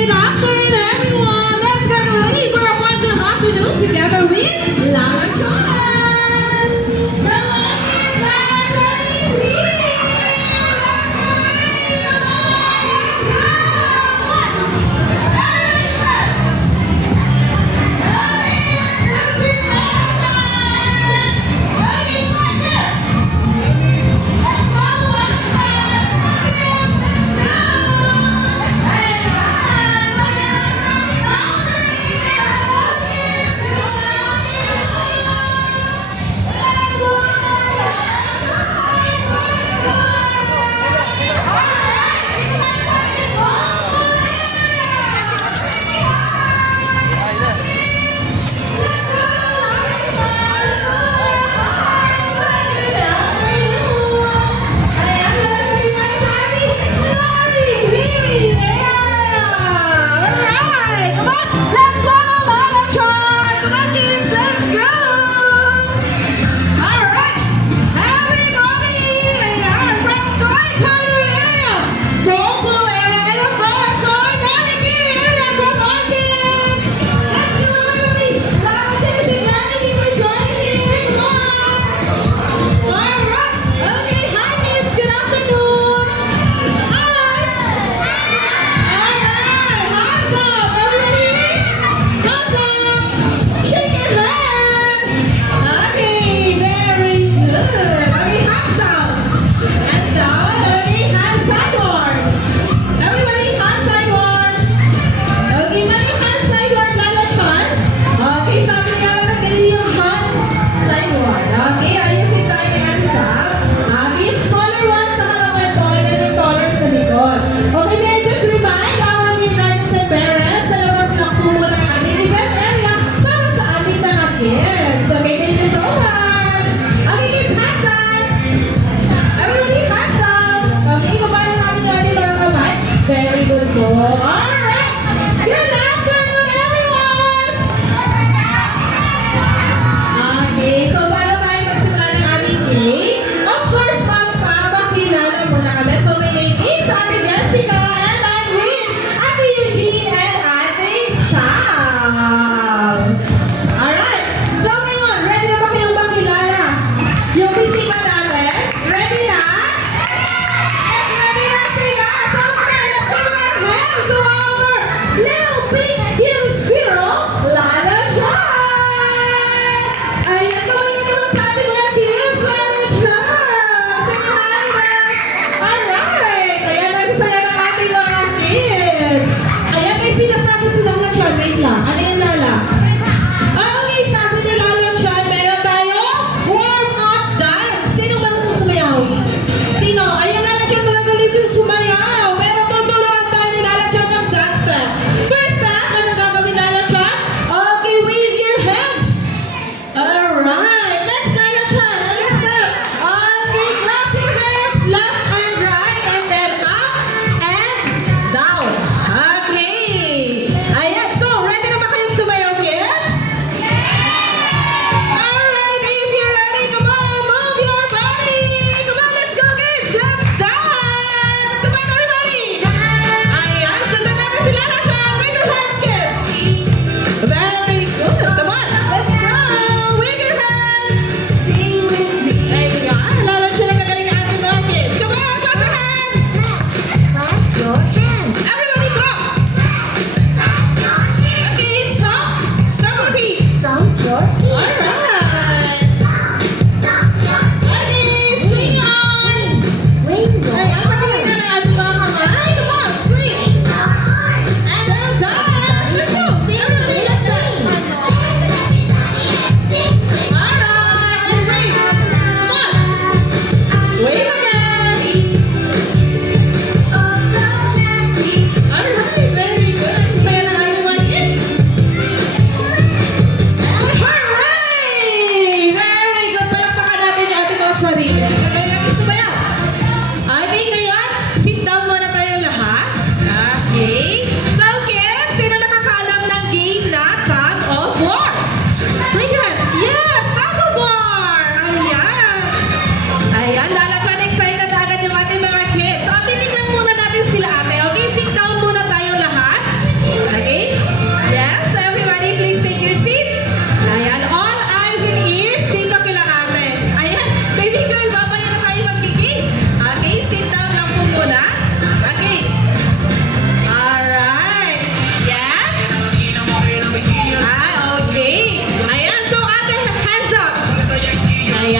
Good afternoon, everyone. Let's get ready for a wonderful afternoon together with Lala Chan. The longest Chinese meeting.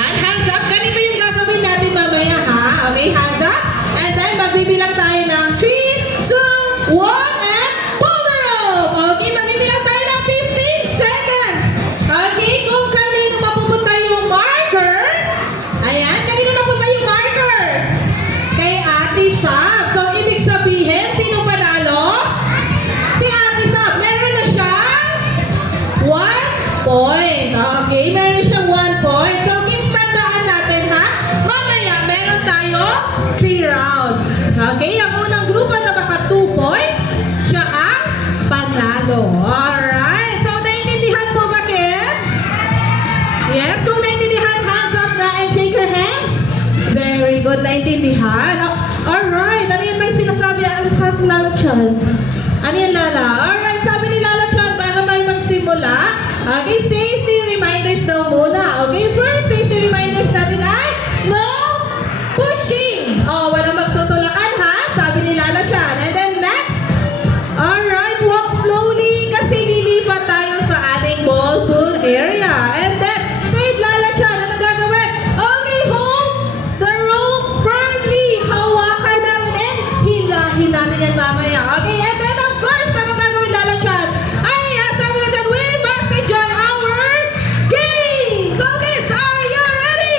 Ayan, hands up. Ganito yung gagawin natin mamaya, ha? Okay, hands up. And then, magbibilang tayo ng 3, 2, 1, and pull the rope. Okay, magbibilang tayo ng 15 seconds. Okay, kung kanino mapupunta yung marker. Ayan, kanino napunta yung marker? Kay Ate Sab. So, ibig sabihin, sino panalo? Si Ate Sab. Meron na siya 1 point. Okay, meron na siya 1 point. So, kinstandaan natin, ha? Mamaya, meron tayo 3 rounds. Okay, ang unang grupo na baka 2 points, siya ang panalo. Alright. So, naiintindihan po ba, kids? Yes, kung naiintindihan, hands up na and shake your hands. Very good, naiintindihan. Alright, ano yan may sinasabi? Ano sabi ni Lala Chan? Ano yan, Lala? Alright, sabi ni Lala Chan, bago tayo magsimula, okay, safety reminders daw muna. Okay, first safety reminders natin ay no pushing. Oh, walang magtutulakan, ha? Sabi ni Lala Chan. And then next, alright, walk slowly kasi lilipat tayo sa ating ball pool area. And then, third, Lala Chan, ano gagawin? Okay, hold the rope firmly. Hawakan natin and hilahin natin yan mamaya. Okay, and then of course, ano gagawin, Lala Chan? Ay, sabi na dyan, we must enjoy our game. So kids, are you ready?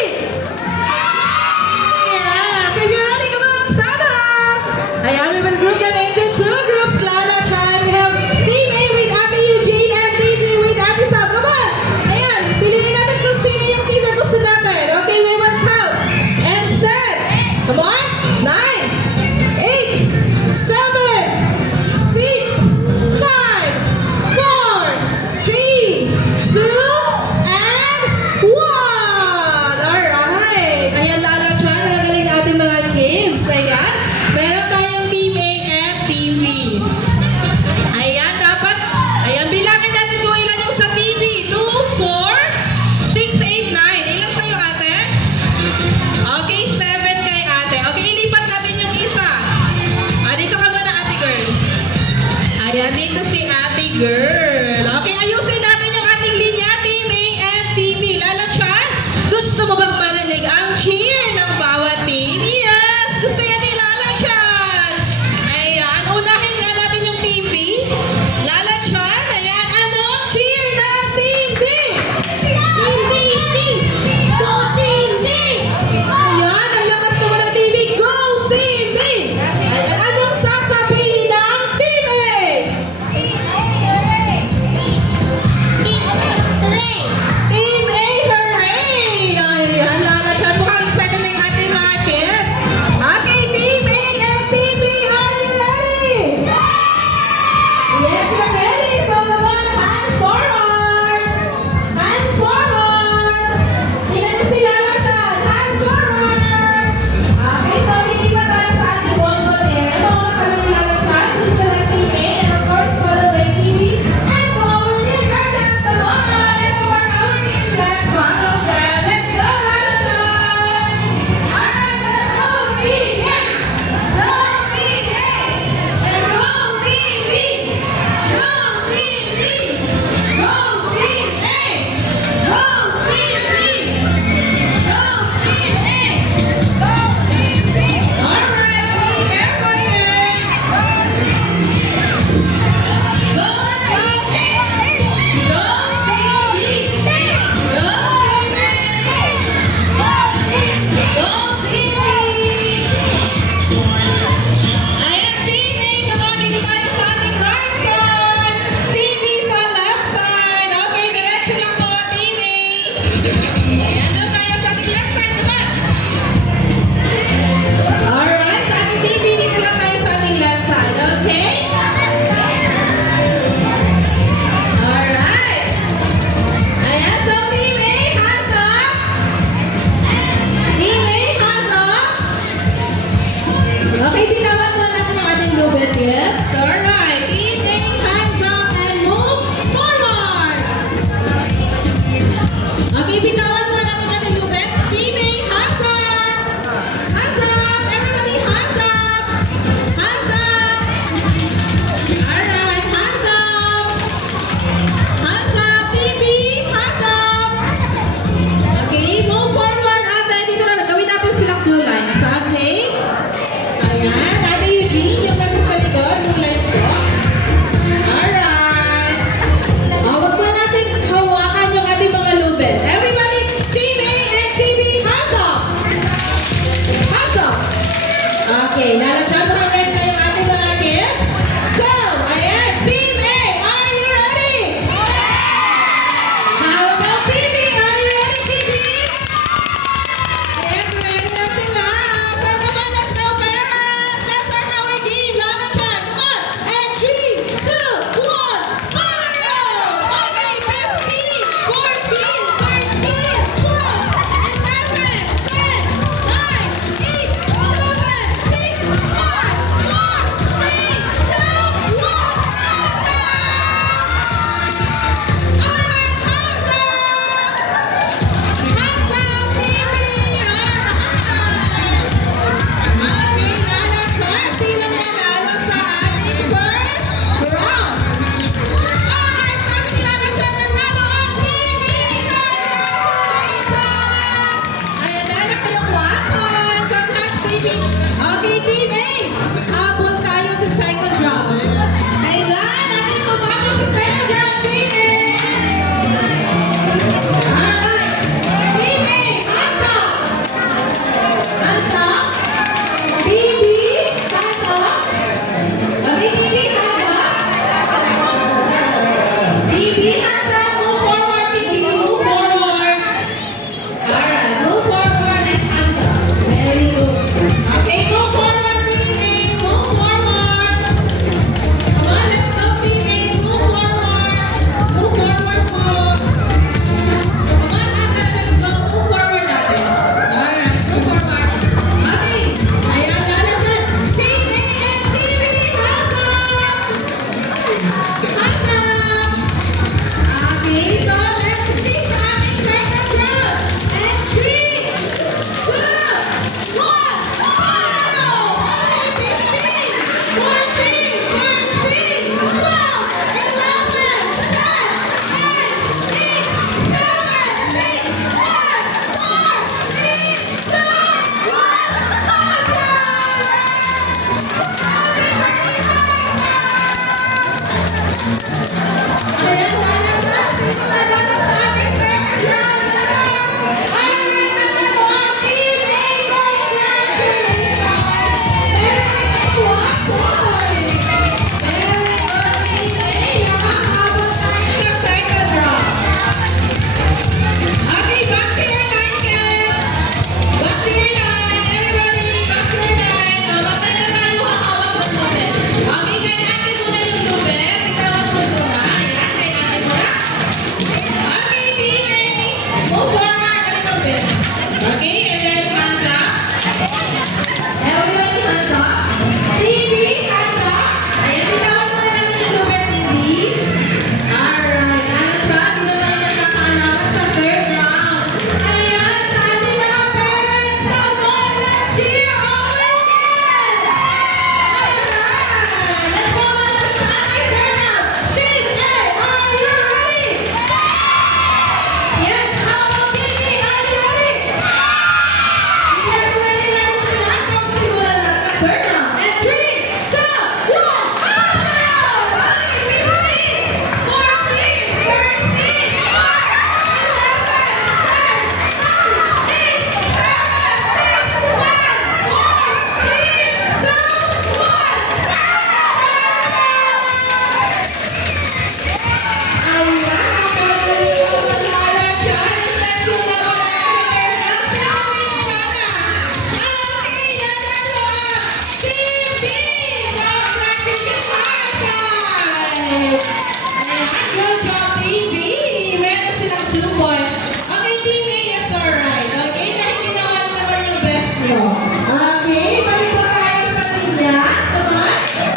Okay, balik po tayo sa linya. Come on.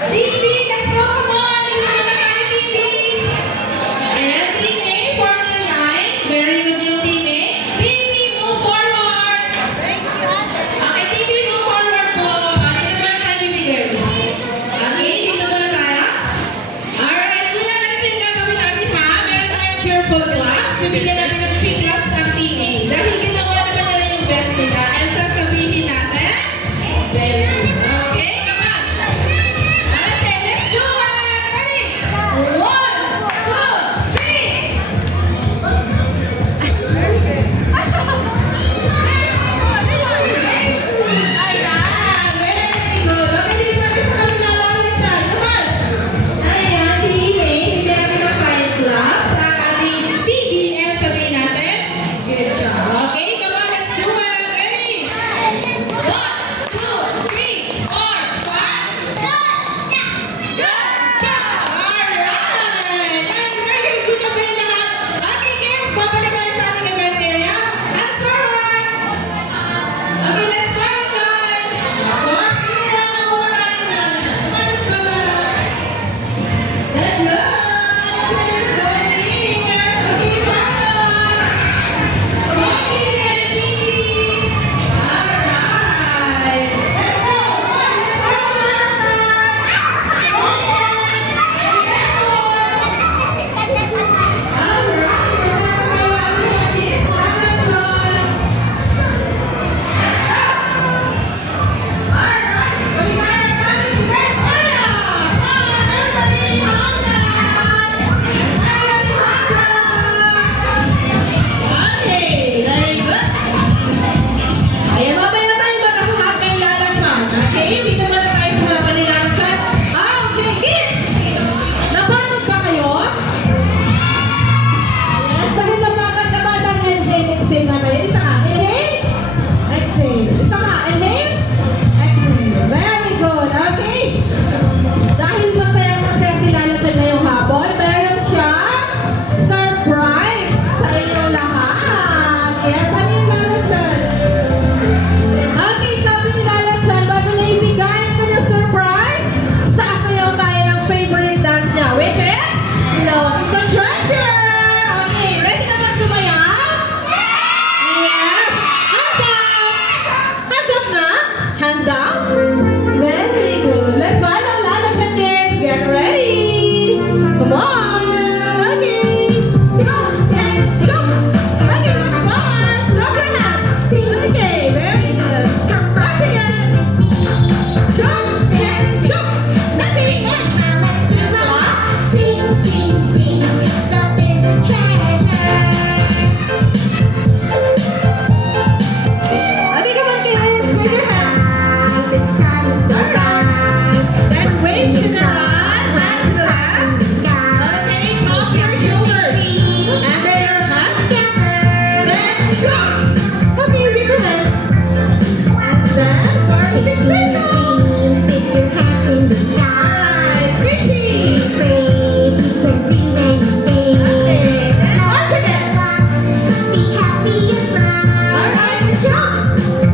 TV, let's go. Come on. Dito naman tayo, TV. And Team A, form your line. Very good yung Team A. TV, move forward. Okay, TV, move forward po. Dito muna tayo bibigay. Okay, dito muna tayo. Alright, kuya, ganito yung gagawin natin ha. Meron tayong cheerful class. Bibigyan natin ng 3 claps ang Team A. Dahil ginawa naman nila yung best nila. And sasabihin natin, very good. Okay, come on. Okay, let's do it. Ready? 1, 2, 3. Ayan, very good. Okay, dito natin sa kabila lalo dyan. Come on. Ayan, Team A, bigyan natin ng 5 claps sa ating TV and sabihin natin, good job. Okay, come on, let's do it. Ready? 1, 2, 3, 4, 5. Good job! Alright! And very good job kayo lahat. Okay, kids, babalik tayo sa ating event area. Hands forward! Okay, let's go again. Of course, sino ba ang muna tayo na? Come on, let's go. Let's go! Okay, let's go here. Okay, focus. Come on, TV and TV. Alright. Let's go. Okay, very good. Ayan, mamaya na tayo magkakahat kay Lala Chan. Okay, dito muna tayo sa harapan ni Lala Chan. Okay, kids! Napagod ba kayo? Yes, dahil napagod naman ang inhale, exhale na kayo. Isa ka, inhale, exhale. Isa ka, inhale, exhale. Very good, okay? Dahil masaya si Lala Chan ngayong hapon, meron siya surprise sa inyong lahat. Yes, ano yung Lala Chan? Okay, sabi ni Lala Chan, bago niya ibigay ang kanyang surprise, sasayaw tayo ng favorite dance niya, which is Love is a Treasure! Okay, ready ka bang sumayaw? Yes! Hands up! Hands up na? Hands up? Very good. Let's follow Lala Chan, kids. Get ready! Come on! Okay! Go! And jump! Okay, let's march! Clap your hands! Okay, very good. March again! Jump and jump! Okay, march! Okay, come on, kids. Wave your hands. Then wave to the right, hand to the left. Okay, talk your shoulders. And then your hands together. Then jump. Okay, wave your hands. And then march in circle. Alright, fishy. Okay, then march again. Alright, jump.